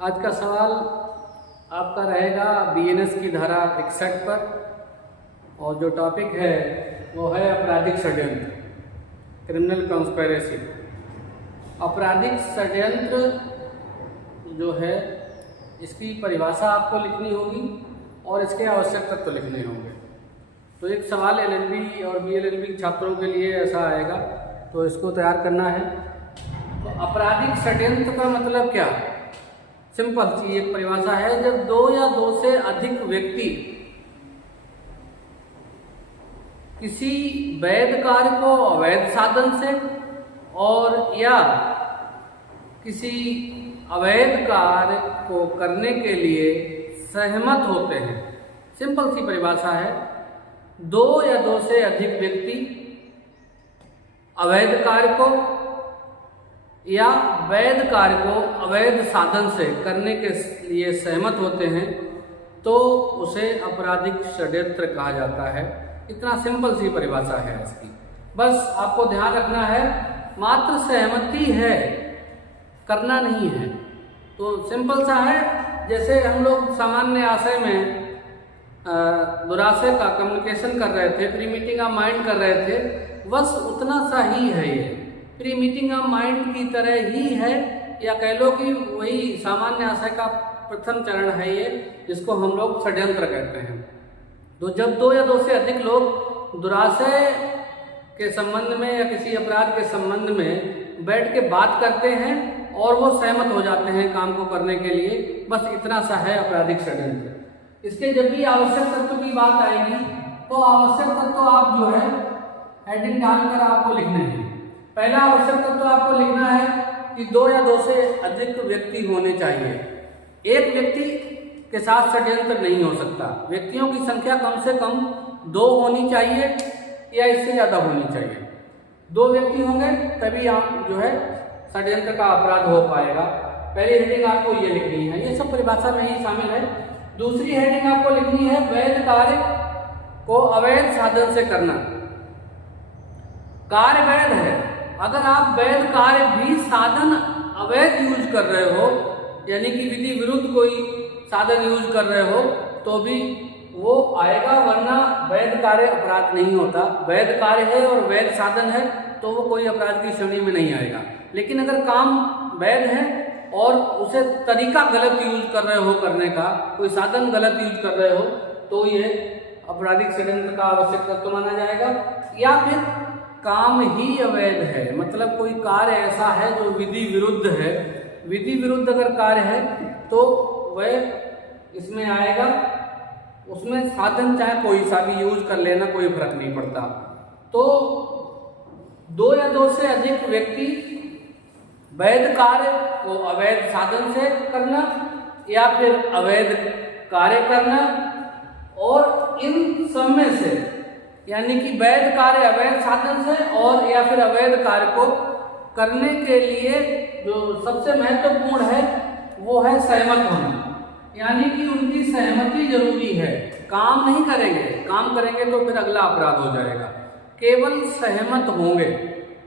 आज का सवाल आपका रहेगा बीएनएस की धारा 61 पर, और जो टॉपिक है वो है आपराधिक षड्यंत्र, क्रिमिनल कॉन्स्पिरेसी। आपराधिक षड्यंत्र जो है इसकी परिभाषा आपको लिखनी होगी और इसके आवश्यक तत्व लिखने होंगे। तो एक सवाल एलएलबी और बीएलएलबी छात्रों के लिए ऐसा आएगा, तो इसको तैयार करना है। तो आपराधिक षड्यंत्र का मतलब क्या? सिंपल सी एक परिभाषा है, जब दो या दो से अधिक व्यक्ति किसी वैध कार्य को अवैध साधन से और या किसी अवैध कार्य को करने के लिए सहमत होते हैं। सिंपल सी परिभाषा है, दो या दो से अधिक व्यक्ति अवैध कार्य को या वैध कार्य को अवैध साधन से करने के लिए सहमत होते हैं तो उसे आपराधिक षड्यंत्र कहा जाता है। इतना सिंपल सी परिभाषा है इसकी। बस आपको ध्यान रखना है, मात्र सहमति है, करना नहीं है। तो सिंपल सा है, जैसे हम लोग सामान्य आशय में दुराशय का कम्युनिकेशन कर रहे थे, प्री मीटिंग ऑफ माइंड कर रहे थे, बस उतना सा ही है। ये प्री मीटिंग ऑफ माइंड की तरह ही है, या कह लो कि वही सामान्य आशय का प्रथम चरण है ये, जिसको हम लोग षड्यंत्र कहते हैं। तो जब दो या दो से अधिक लोग दुराशय के संबंध में या किसी अपराध के संबंध में बैठ के बात करते हैं और वो सहमत हो जाते हैं काम को करने के लिए, बस इतना सा है आपराधिक षड्यंत्र। इसके जब भी आवश्यक तत्व की बात आएगी तो आवश्यक तत्व आप जो है हेडिंग डालकर आपको लिखने हैं। पहला आवश्यक तत्व आपको लिखना है कि दो या दो से अधिक व्यक्ति होने चाहिए। एक व्यक्ति के साथ षड्यंत्र नहीं हो सकता। व्यक्तियों की संख्या कम से कम 2 होनी चाहिए या इससे ज्यादा होनी चाहिए। 2 व्यक्ति होंगे तभी आप जो है षड्यंत्र का अपराध हो पाएगा। पहली हेडिंग आपको ये लिखनी है, ये सब परिभाषा में ही शामिल है। दूसरी हेडिंग आपको लिखनी है वैध कार्य को अवैध साधन से करना। कार्य वैध है, अगर आप वैध कार्य भी साधन अवैध यूज कर रहे हो, यानी कि विधि विरुद्ध कोई साधन यूज कर रहे हो, तो भी वो आएगा, वरना वैध कार्य अपराध नहीं होता। वैध कार्य है और वैध साधन है तो वो कोई अपराध की श्रेणी में नहीं आएगा। लेकिन अगर काम वैध है और उसे तरीका गलत यूज कर रहे हो करने का, कोई साधन गलत यूज कर रहे हो, तो ये आपराधिक षड्यंत्र का आवश्यक तत्व माना जाएगा। या फिर काम ही अवैध है, मतलब कोई कार्य ऐसा है जो विधि विरुद्ध है। विधि विरुद्ध अगर कार्य है तो वह इसमें आएगा। उसमें साधन चाहे कोई सा भी यूज कर लेना, कोई फर्क नहीं पड़ता। तो दो या दो से अधिक व्यक्ति वैध कार्य को अवैध साधन से करना या फिर अवैध कार्य करना, और इन सब में से यानी कि वैध कार्य अवैध साधन से और या फिर अवैध कार्य को करने के लिए जो सबसे महत्वपूर्ण है वो है सहमत होना, यानी कि उनकी सहमति जरूरी है। काम नहीं करेंगे, काम करेंगे तो फिर अगला अपराध हो जाएगा। केवल सहमत होंगे।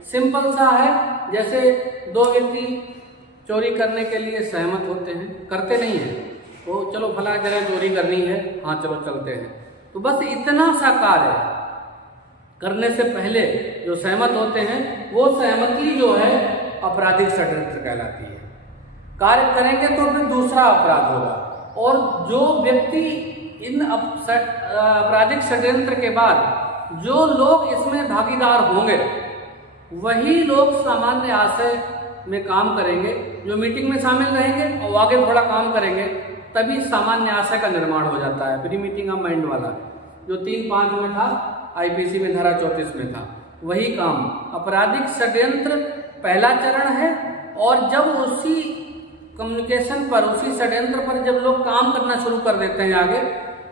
सिंपल सा है, जैसे 2 व्यक्ति चोरी करने के लिए सहमत होते हैं, करते नहीं हैं, तो चलो फला जगह चोरी करनी है, हाँ चलो चलते हैं। तो बस इतना सा कार्य करने से पहले जो सहमत होते हैं, वो सहमति जो है आपराधिक षड्यंत्र कहलाती है। कार्य करेंगे तो फिर दूसरा अपराध होगा। और जो व्यक्ति इन आपराधिक षड्यंत्र के बाद जो लोग इसमें भागीदार होंगे, वही लोग सामान्य आशय में काम करेंगे, जो मीटिंग में शामिल रहेंगे और आगे थोड़ा काम करेंगे, तभी सामान्य आशय का निर्माण हो जाता है। प्री मीटिंग ऑफ माइंड वाला जो 3-5 में था, आईपीसी में धारा 34 में था, वही काम। आपराधिक षड्यंत्र पहला चरण है, और जब उसी कम्युनिकेशन पर, उसी षड्यंत्र पर जब लोग काम करना शुरू कर देते हैं, आगे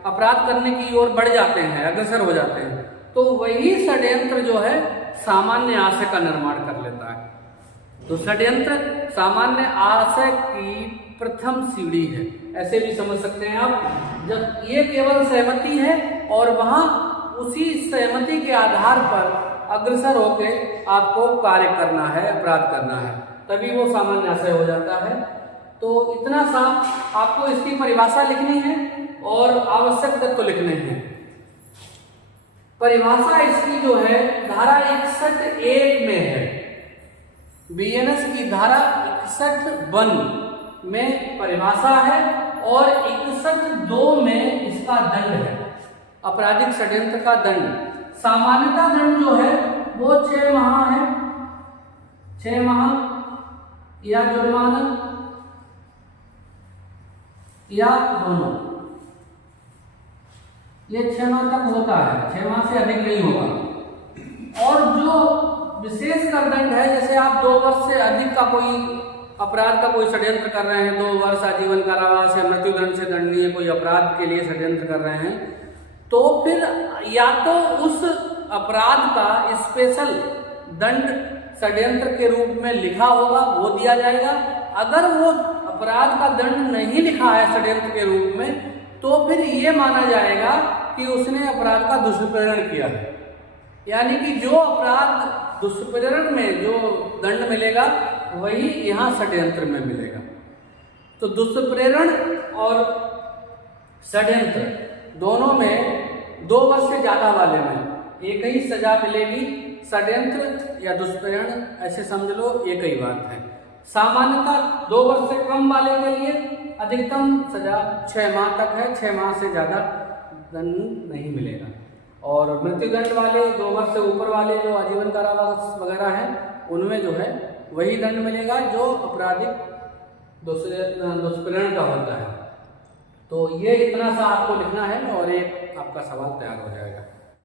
अपराध करने की ओर बढ़ जाते हैं, अग्रसर हो जाते हैं, तो वही षड्यंत्र जो है सामान्य आशय का निर्माण कर लेता है। तो षड्यंत्र सामान्य आशय की प्रथम सीढ़ी है, ऐसे भी समझ सकते हैं आप। जब ये केवल सहमति है और वहां उसी सहमति के आधार पर अग्रसर होके आपको कार्य करना है, अपराध करना है, तभी वो सामान्य आशय हो जाता है। तो इतना सा आपको इसकी परिभाषा लिखनी है और आवश्यक तत्व लिखने हैं। परिभाषा इसकी जो है धारा 61(1) में है। बीएनएस की धारा 61(1) में परिभाषा है और 61(2) में इसका दंड है, आपराधिक षड्यंत्र का दंड। सामान्यता दंड जो है वो 6 माह है, 6 माह या जुर्माना या दोनों। ये 6 माह तक होता है, 6 माह से अधिक नहीं होगा। और जो विशेष कर दंड है, जैसे आप 2 वर्ष से अधिक का कोई अपराध का कोई षड्यंत्र कर रहे हैं, 2 वर्ष आजीवन कारावास या मृत्युदंड से दंडनीय कोई अपराध के लिए षड्यंत्र कर रहे हैं, तो फिर या तो उस अपराध का स्पेशल दंड षड्यंत्र के रूप में लिखा होगा वो दिया जाएगा। अगर वो अपराध का दंड नहीं लिखा है षड्यंत्र के रूप में, तो फिर ये माना जाएगा कि उसने अपराध का दुष्प्रेरण किया है। यानी कि जो अपराध दुष्प्रेरण में जो दंड मिलेगा वही यहाँ षड्यंत्र में मिलेगा। तो दुष्प्रेरण और षड्यंत्र दोनों में 2 वर्ष से ज्यादा वाले में एक ही सजा मिलेगी। षड्यंत्र या दुष्प्रेरण ऐसे समझ लो एक ही बात है। सामान्यतः 2 वर्ष से कम वाले के लिए अधिकतम सजा 6 माह तक है, 6 माह से ज्यादा दंड नहीं मिलेगा। और मृत्युदंड वाले 2 वर्ष से ऊपर वाले जो आजीवन कारावास वगैरह है, उनमें जो है वही दंड मिलेगा जो आपराधिक दुष्प्रेरण का होता है। तो ये इतना सा आपको लिखना है और एक आपका सवाल तैयार हो जाएगा।